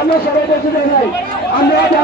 আমরা সবাই বেঁচে যাই আমরা